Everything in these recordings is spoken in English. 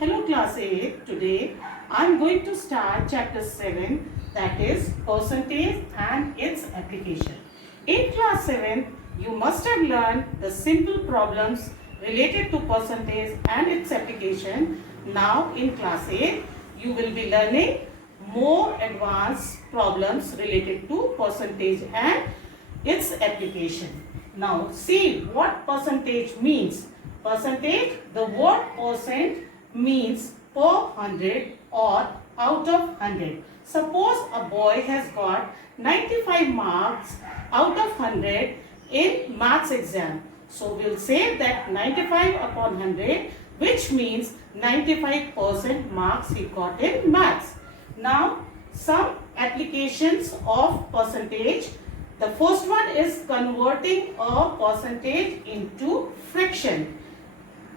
Hello class 8. Today I am going to start chapter 7, that is percentage and its application. In class 7 you must have learned the simple problems related to percentage and its application. Now in class 8 you will be learning more advanced problems related to percentage and its application. Now see what percentage means. Percentage, the word percent means per 100 or out of 100. Suppose a boy has got 95 marks out of 100 in maths exam. So we'll say that 95 upon 100, which means 95% marks he got in maths. Now some applications of percentage. The first one is converting a percentage into fraction.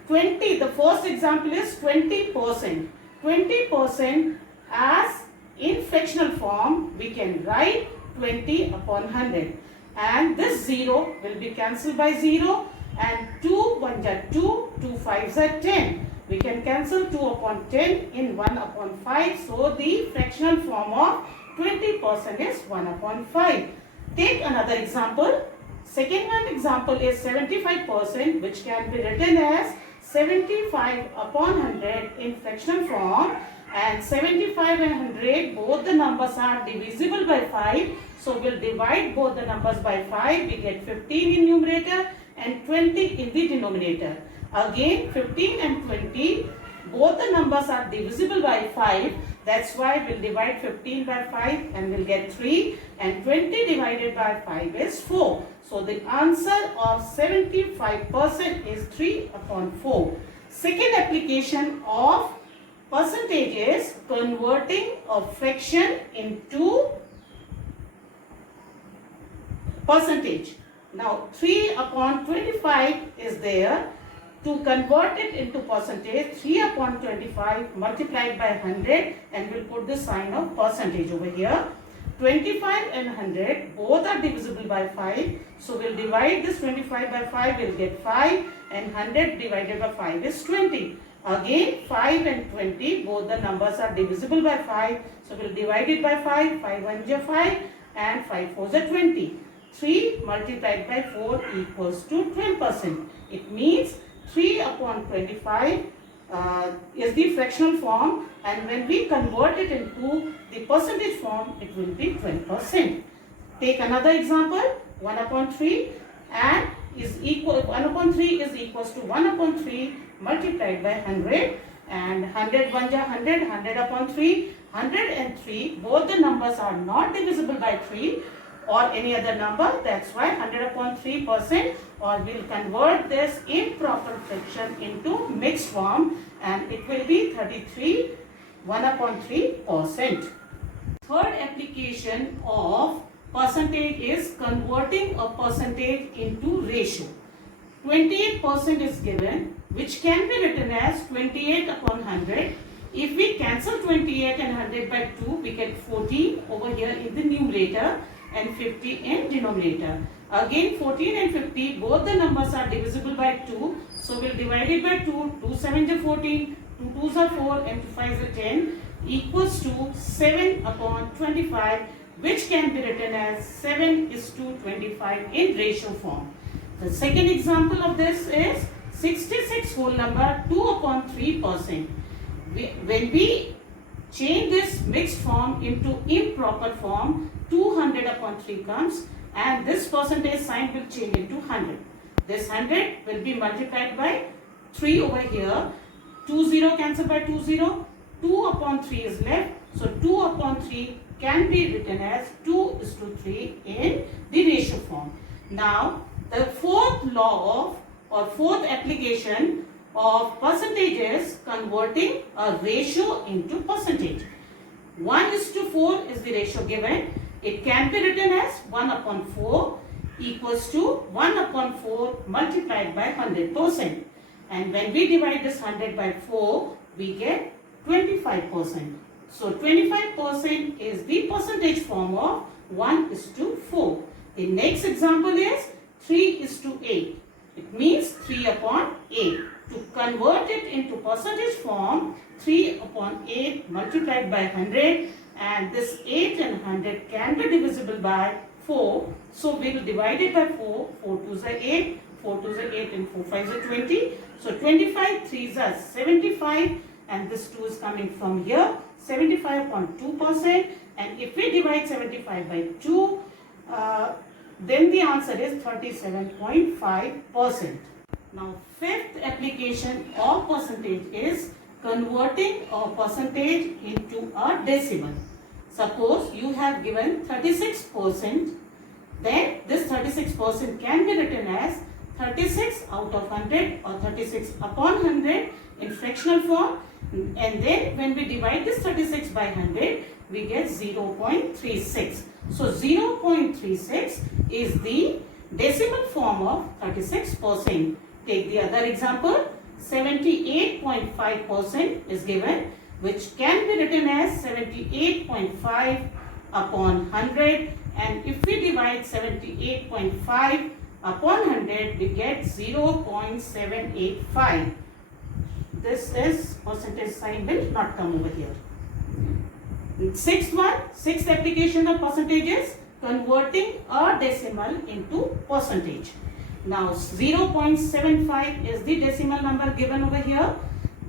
20, the first example is 20%. 20% as in fractional form we can write 20 upon 100. And this 0 will be cancelled by 0 and 2 1s are 2, 2 5s are 10. We can cancel 2 upon 10 in 1 upon 5. So the fractional form of 20% is 1 upon 5. Take another example. Second one example is 75%, which can be written as 75 upon 100 in fractional form, and 75 and 100 both the numbers are divisible by 5. So we'll divide both the numbers by 5. We get 15 in numerator and 20 in the denominator. Again 15 and 20 both the numbers are divisible by 5. That's why we'll divide 15 by 5 and we'll get 3, and 20 divided by 5 is 4. So the answer of 75% is 3 upon 4. Second application of percentage is converting a fraction into percentage. Now 3 upon 25 is there. To convert it into percentage, 3 upon 25 multiplied by 100, and we'll put the sign of percentage over here. 25 and 100 both are divisible by 5. So we'll divide this 25 by 5, we'll get 5, and 100 divided by 5 is 20. Again 5 and 20 both the numbers are divisible by 5. So we'll divide it by 5, 5 1s are 5 and 5 4s are 20. 3 multiplied by 4 equals to 12%. It means 3 upon 25 is the fractional form, and when we convert it into the percentage form, it will be 12%. Take another example. 1 upon 3 and is equal 1 upon 3 is equals to 1 upon 3 multiplied by 100, and 100 1s are 100, 100 upon 3, 100 and 3 both the numbers are not divisible by 3 or any other number. That's why 100 upon 3%, or we'll convert this improper fraction into mixed form, and it will be 33 1 upon 3%. Third application of percentage is converting a percentage into ratio. 28% is given, which can be written as 28 upon 100. If we cancel 28 and 100 by 2, we get 40 over here in the numerator and 50 in denominator. Again 14 and 50 both the numbers are divisible by 2. So we'll divide it by 2. 2 7s are 14, 2 2s are 4 and 2 5s are 10 equals to 7 upon 25, which can be written as 7 is to 25 in ratio form. The second example of this is 66 whole number 2 upon 3%. When we change this mixed form into improper form, 200 upon 3 comes, and this percentage sign will change into 100. This 100 will be multiplied by 3 over here. 2 0 cancel by 2 0. 2 upon 3 is left. So 2 upon 3 can be written as 2 is to 3 in the ratio form. Now the fourth law of or fourth application of percentage is converting a ratio into percentage. 1 is to 4 is the ratio given. It can be written as 1 upon 4 equals to 1 upon 4 multiplied by 100%. And when we divide this 100 by 4, we get 25%. So 25% is the percentage form of 1 is to 4. The next example is 3 is to 8. It means 3 upon 8. To convert it into percentage form, 3 upon 8 multiplied by 100, and this 8 and 100 can be divisible by 4. So we will divide it by 4. 4 2s are 8, 4 2s are 8 and 4 5s are 20. So 25, 3s are 75, and this 2 is coming from here, 75.2%. And if we divide 75 by 2, then the answer is 37.5%. Now, fifth application of percentage is converting a percentage into a decimal. Suppose you have given 36%, then this 36% can be written as 36 out of 100 or 36 upon 100 in fractional form, and then when we divide this 36 by 100, we get 0.36. So 0.36 is the decimal form of 36%. Take the other example. 78.5% is given, which can be written as 78.5 upon 100, and if we divide 78.5 upon 100, we get 0.785. This is percentage sign will not come over here. Sixth application of percentages, converting a decimal into percentage. Now 0.75 is the decimal number given over here.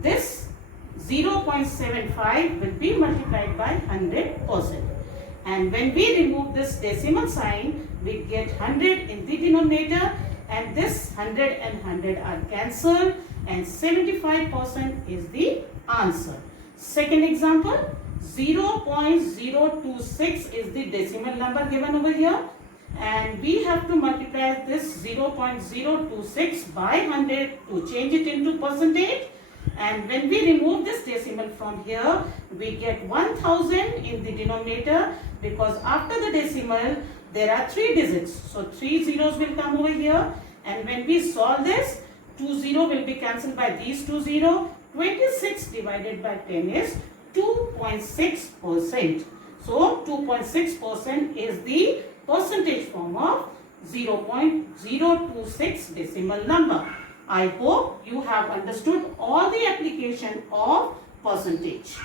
This 0.75 will be multiplied by 100%. And when we remove this decimal sign, we get 100 in the denominator, and this 100 and 100 are cancelled, and 75% is the answer. Second example, 0.026 is the decimal number given over here, and we have to multiply this 0.026 by 100 to change it into percentage. And when we remove this decimal from here, we get 1000 in the denominator, because after the decimal there are 3 digits. So 3 zeros will come over here, and when we solve this, 2 0 will be cancelled by these 2 0. 26 divided by 10 is 2.6%. So 2.6% is the percentage form of 0.026 decimal number. I hope you have understood all the application of percentage.